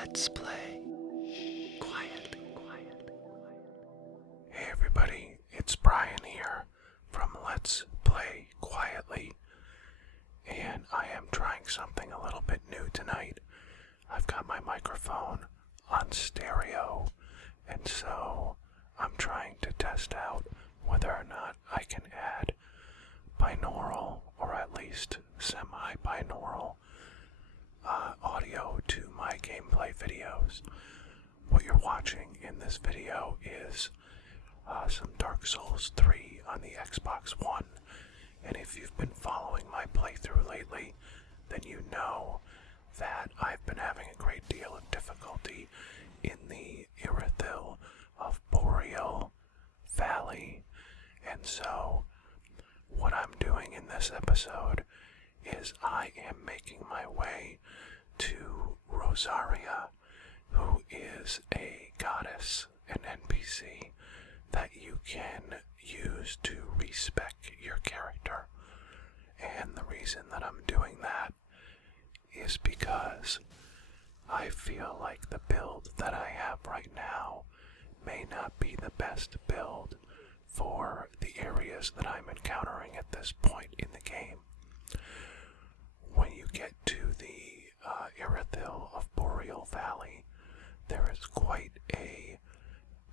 Let's play quietly. Hey everybody, it's Brian here from Let's Play Quietly, and I am trying something a little bit new tonight. I've got my microphone on stereo, and so I'm trying to test out whether or not I can add binaural, or at least semi-binaural, audio to my gameplay videos. What you're watching in this video is some Dark Souls 3 on the Xbox One, and if you've been following my playthrough lately, then you know that I've been having a great deal of difficulty in the Irithyll of Boreal Valley, and so what I'm doing in this episode is I am making my way to Rosaria, who is a goddess, an NPC, that you can use to respec your character. And the reason that I'm doing that is because I feel like the build that I have right now may not be the best build for the areas that I'm encountering at this point in the game. When you get to the Irithyll of Boreal Valley, there is quite a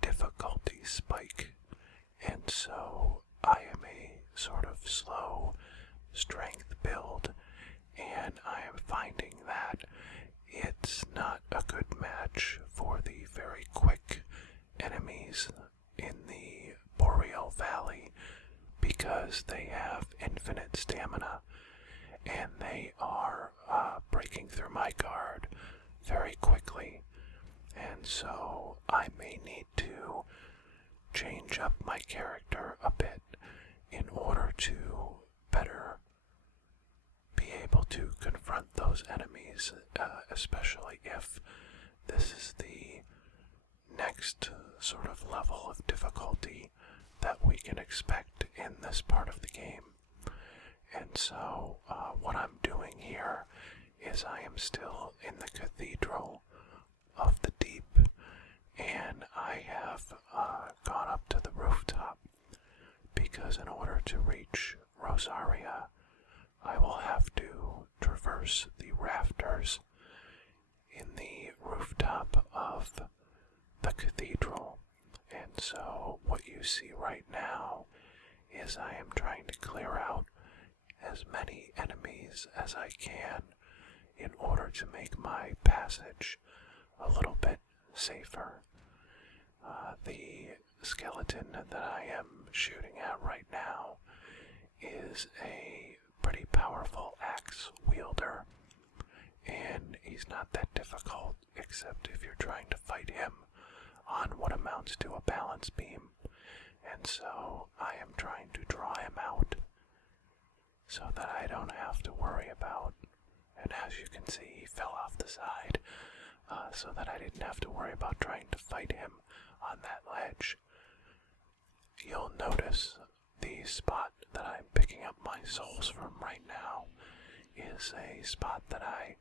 difficulty spike, and so I am a sort of slow strength build, and I am finding that it's not a good match for the very quick enemies in the Boreal Valley, because they have infinite stamina and they are breaking through my guard very quickly, and so I may need to change up my character a bit in order to better be able to confront those enemies, especially if this is the next sort of level of difficulty that we can expect in this part of the game. And so what I'm doing here is I am still in the Cathedral of the Deep, and I have gone up to the rooftop, because in order to reach Rosaria, I will have to traverse the rafters in the rooftop of the cathedral. And so what you see right now is I am trying to clear out as many enemies as I can in order to make my passage a little bit safer. The skeleton that I am shooting at right now is a pretty powerful axe wielder, and he's not that difficult except if you're trying to fight him on what amounts to a balance beam, and so I am trying to draw him out so that I don't have to worry about, and as you can see, he fell off the side, so that I didn't have to worry about trying to fight him on that ledge. You'll notice the spot that I'm picking up my souls from right now is a spot that I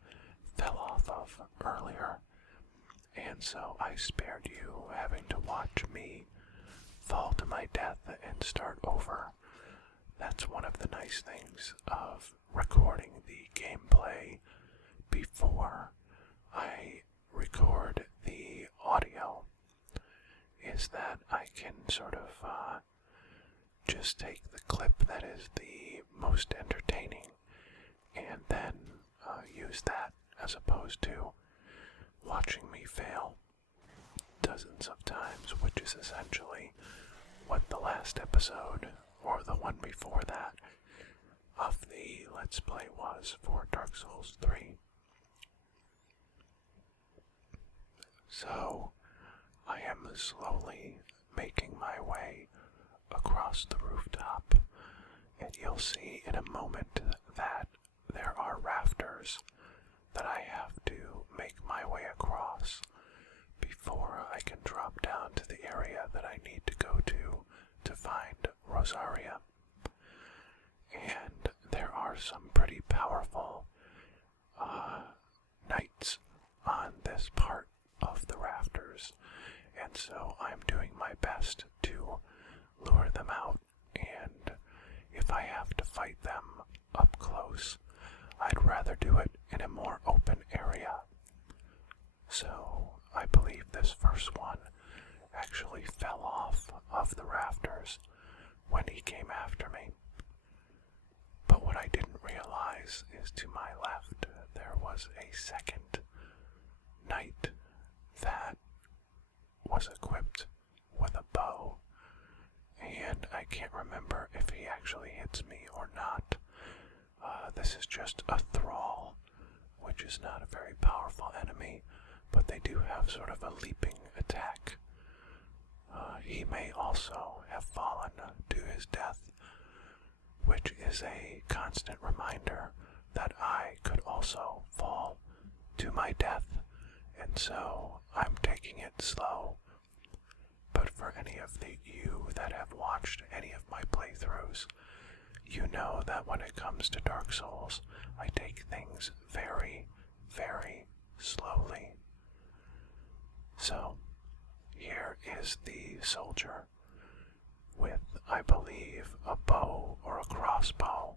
fell off of earlier, and so I spared you having to watch me fall to my death and start over. That's one of the nice things of recording the gameplay before I record the audio, is that I can sort of just take the clip that is the most entertaining and then use that, as opposed to watching me fail dozens of times, which is essentially what the last episode, or the one before that, of the Let's Play was for Dark Souls 3. So, I am slowly making my way across the rooftop, and you'll see in a moment that there are rafters that I have to make my way across before I can drop down to the area that I need to go to find Rosaria. And there are some pretty powerful knights on this this part of the rafters, and so I'm doing my best to lure them out, and if I have to fight them up close, I'd rather do it in a more open area. So I believe this first one actually fell off of the rafters when he came after me. But what I didn't realize is to my left there was a second knight that was equipped with a bow, and I can't remember if he actually hits me or not. This is just a thrall, which is not a very powerful enemy, but they do have sort of a leaping attack. He may also have fallen to his death, which is a constant reminder that I could also fall to my death, and so I'm taking it slow. But for any of you that have watched any of my playthroughs, you know that when it comes to Dark Souls, I take things very, very slowly. So, here is the soldier with, I believe, a bow or a crossbow.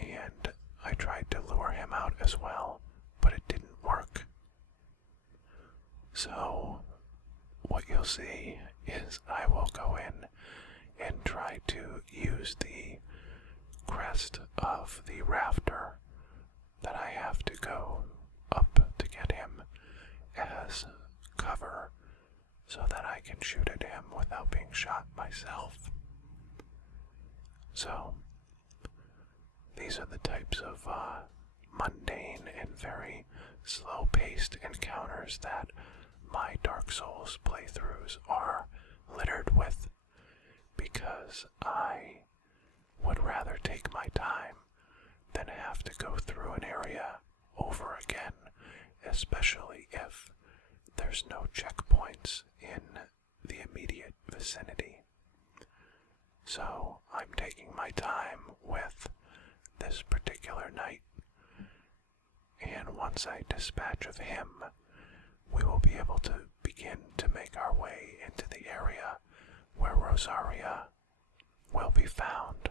And I tried to lure him out as well, but it didn't work. So, what you'll see is I will go in and try to use the crest of the rafter that I have to go up to get him as cover so that I can shoot at him without being shot myself. So, these are the types of mundane and very slow-paced encounters that my Dark Souls playthroughs are littered with, because I would rather take my time than have to go through an area over again, especially if there's no checkpoints in the immediate vicinity. So I'm taking my time with this particular knight, and once I dispatch of him, we will be able to begin to make our way into the area where Rosaria will be found.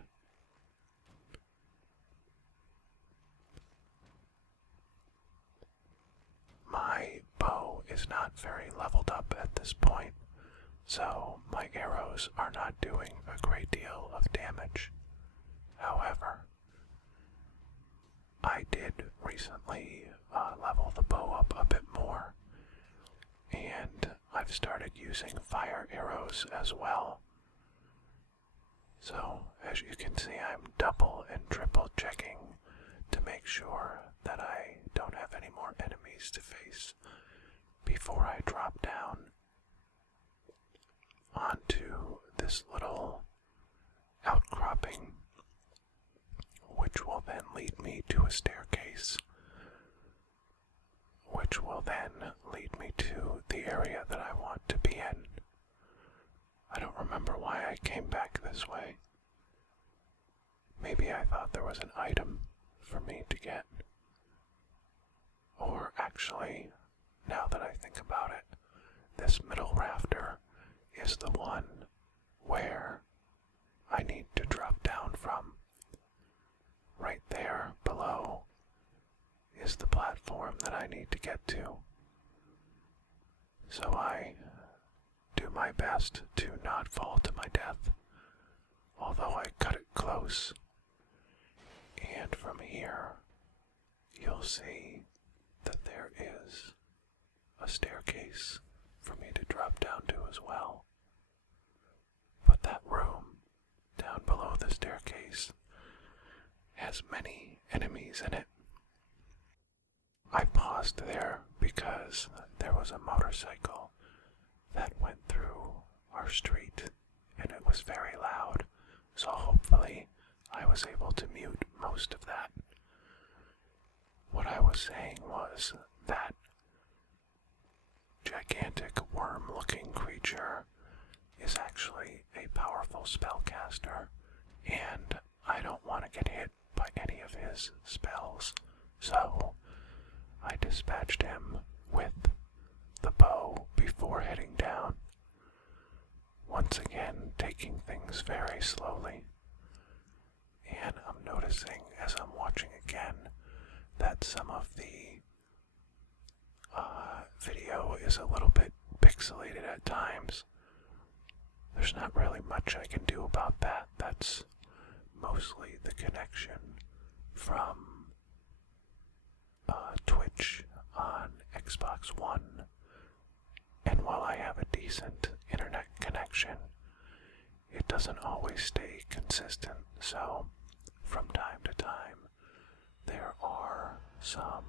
My bow is not very leveled up at this point, so my arrows are not doing a great deal of damage. However, I did recently level the bow up a bit more, and I've started using fire arrows as well. So, as you can see, I'm double and triple checking to make sure that I don't have any more enemies to face before I drop down onto this little outcropping, which will then lead me to a staircase, which will then lead me to the area that I want to be in. I don't remember why I came back this way. Maybe I thought there was an item for me to get. Or actually, now that I think about it, this middle rafter is the one where I need to drop down from. Right there below is the platform that I need to get to. So I do my best to not fall to my death, although I cut it close. And from here, you'll see that there is a staircase for me to drop down to as well. But that room down below the staircase has many enemies in it. I paused there because there was a motorcycle that went through our street and it was very loud, so hopefully I was able to mute most of that. What I was saying was that gigantic worm-looking creature is actually a powerful spellcaster, and I don't want to get hit by any of his spells, so I dispatched him with the bow before heading down, once again taking things very slowly. And I'm noticing as I'm watching again that some of the video is a little bit pixelated at times. There's not really much I can do about that. That's mostly the connection from Twitch on Xbox One. And while I have a decent internet connection, it doesn't always stay consistent. So from time to time, there are some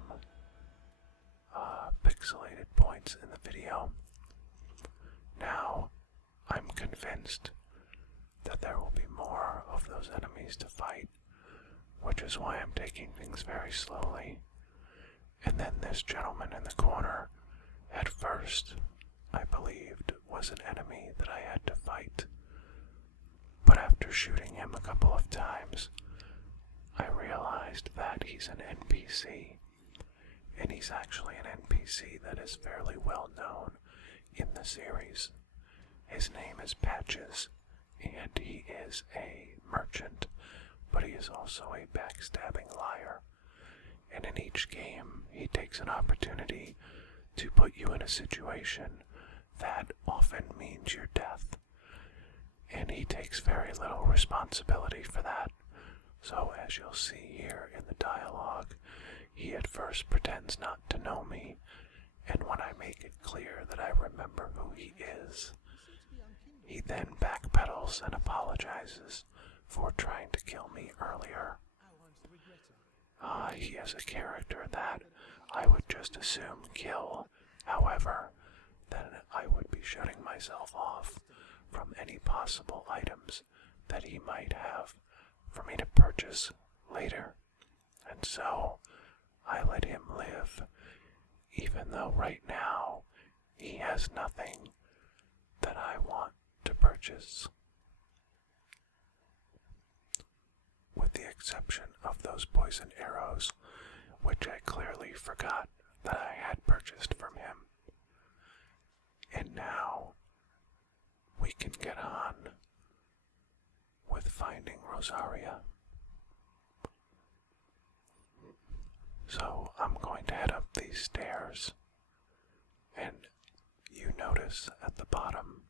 pixelated points in the video. Now, I'm convinced that there will be more of those enemies to fight, which is why I'm taking things very slowly. And then this gentleman in the corner, at first, I believed was an enemy that I had to fight. But after shooting him a couple of times, I realized that he's an NPC. And he's actually an NPC that is fairly well known in the series. His name is Patches, and he is a merchant, but he is also a backstabbing liar. And in each game, he takes an opportunity to put you in a situation that often means your death. And he takes very little responsibility for that. So as you'll see here in the dialogue, he at first pretends not to know me, and when I make it clear that I remember who he is, he then backpedals and apologizes for trying to kill me earlier. He is a character that I would just assume kill. However, then I would be shutting myself off from any possible items that he might have for me to purchase later. And so, I let him live, even though right now he has nothing that I want to purchase. With the exception of those poison arrows, which I clearly forgot that I had purchased from him. And now, we can get on with finding Rosaria. So I'm going to head up these stairs, and you notice at the bottom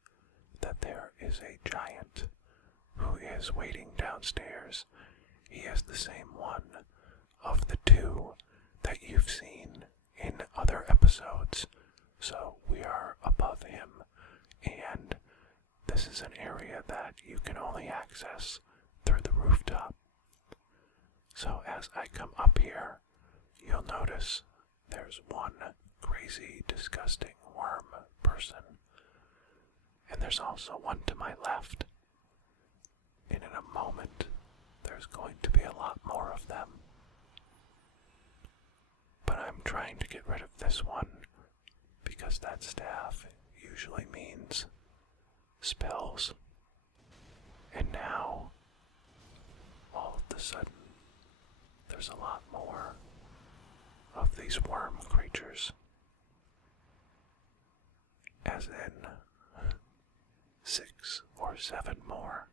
that there is a giant who is waiting downstairs. He is the same one of the two that you've seen in other episodes, so we are above him, and this is an area that you can only access through the rooftop. So as I come up here, you'll notice there's one crazy, disgusting worm person, and there's also one to my left. And in a moment, there's going to be a lot more of them. But I'm trying to get rid of this one, because that staff usually means spells. And now, all of a sudden, there's a lot more of these worm creatures. As in 6 or 7 more.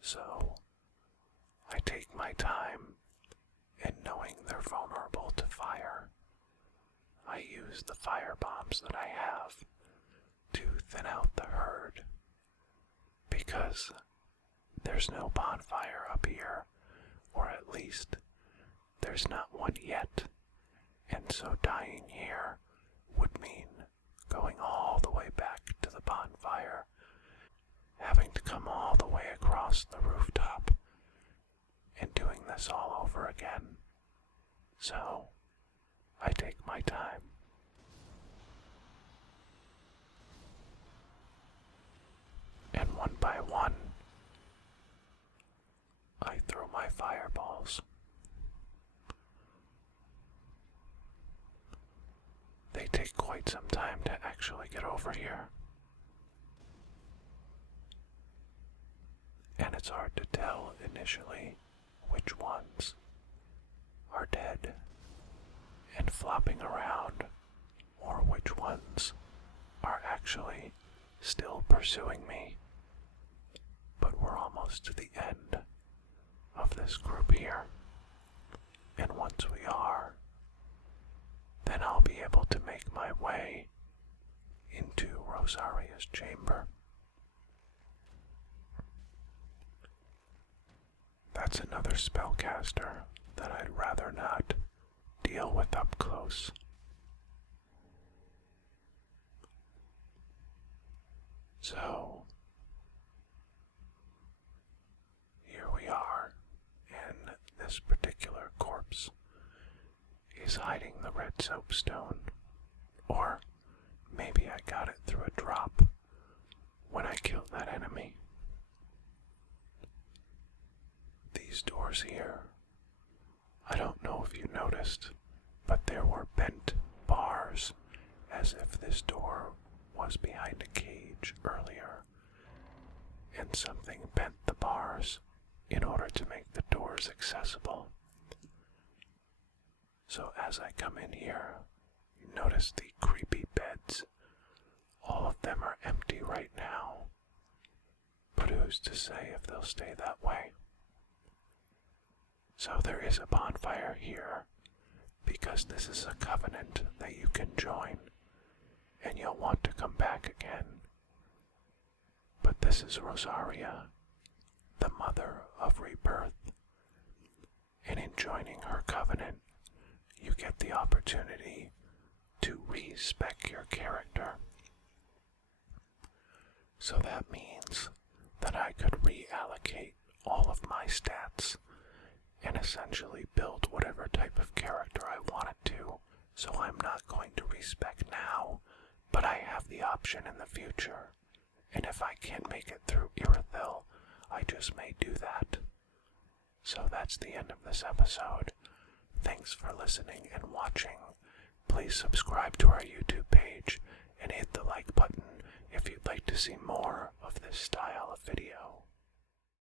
So, I take my time, and knowing they're vulnerable to fire, I use the fire bombs that I have to thin out the herd, because there's no bonfire up here, or at least there's not one yet, and so dying here would mean going all the way back to the bonfire, having to come all the way across the rooftop, and doing this all over again. So, I take my time. And one by one, I throw my fireballs. They take quite some time to actually get over here. And it's hard to tell initially which ones are dead and flopping around, or which ones are actually still pursuing me. But we're almost to the end of this group here, and once we are, then I'll be able to make my way into Rosaria's chamber. That's another spellcaster that I'd rather not deal with up close. So, here we are, and this particular corpse is hiding the red soapstone, or maybe I got it through a drop when I killed that enemy. These doors here, I don't know if you noticed, but there were bent bars, as if this door was behind a cage earlier, and something bent the bars in order to make the doors accessible. So as I come in here, you notice the creepy beds. All of them are empty right now, but who's to say if they'll stay that way? So there is a bonfire here, because this is a covenant that you can join, and you'll want to come back again. But this is Rosaria, the mother of Rebirth, and in joining her covenant, you get the opportunity to respec your character. So that means that I could reallocate all of my stats and essentially build whatever type of character I wanted to. So I'm not going to respec now, but I have the option in the future. And if I can't make it through Irithyll, I just may do that. So that's the end of this episode. Thanks for listening and watching. Please subscribe to our YouTube page and hit the like button if you'd like to see more of this style of video.